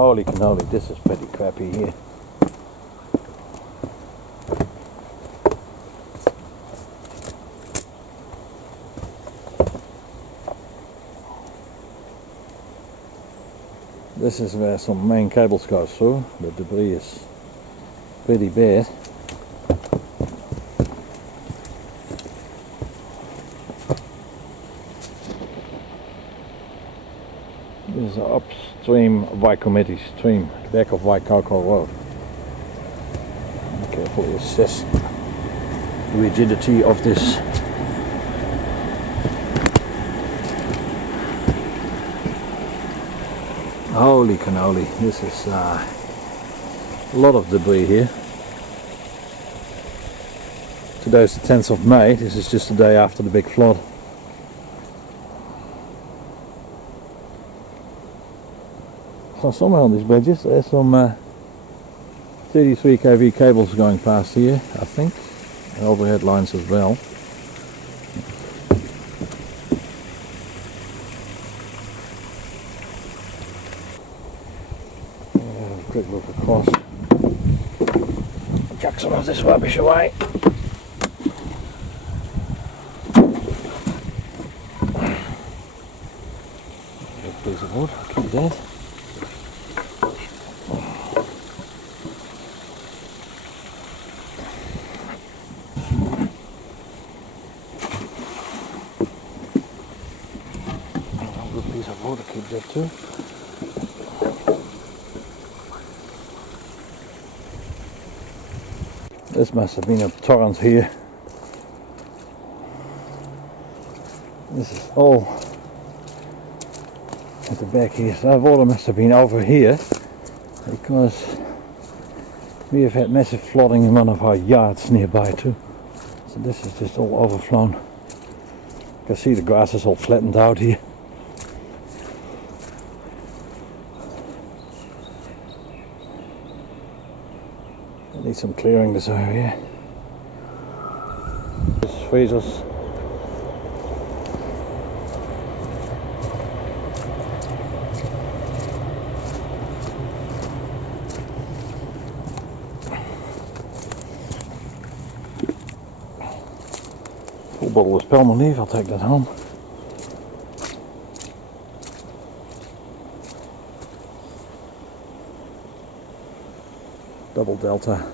Holy cannoli, this is pretty crappy here. This is where some main cables go through. The debris is pretty bad. This is the Upstream Waikumete stream, back of Waikoko Road. Be careful to assess the rigidity of this. Holy cannoli, this is a lot of debris here. Today's the 10th of May, this is just the day after the big flood. So somewhere on these bridges there's some 33 kV cables going past here, I think, and overhead lines as well. Quick look across. Chuck some of this rubbish away. A piece of wood, I'll keep that. A good piece of wood, I'll keep that too. This must have been a torrent here. This is all at the back here, so that water must have been over here because we have had massive flooding in one of our yards nearby too. So this is just all overflown. You can see the grass is all flattened out here. Need some clearing this area. This freezers. Full bottle of Palmolive, I'll take that home. Double Delta.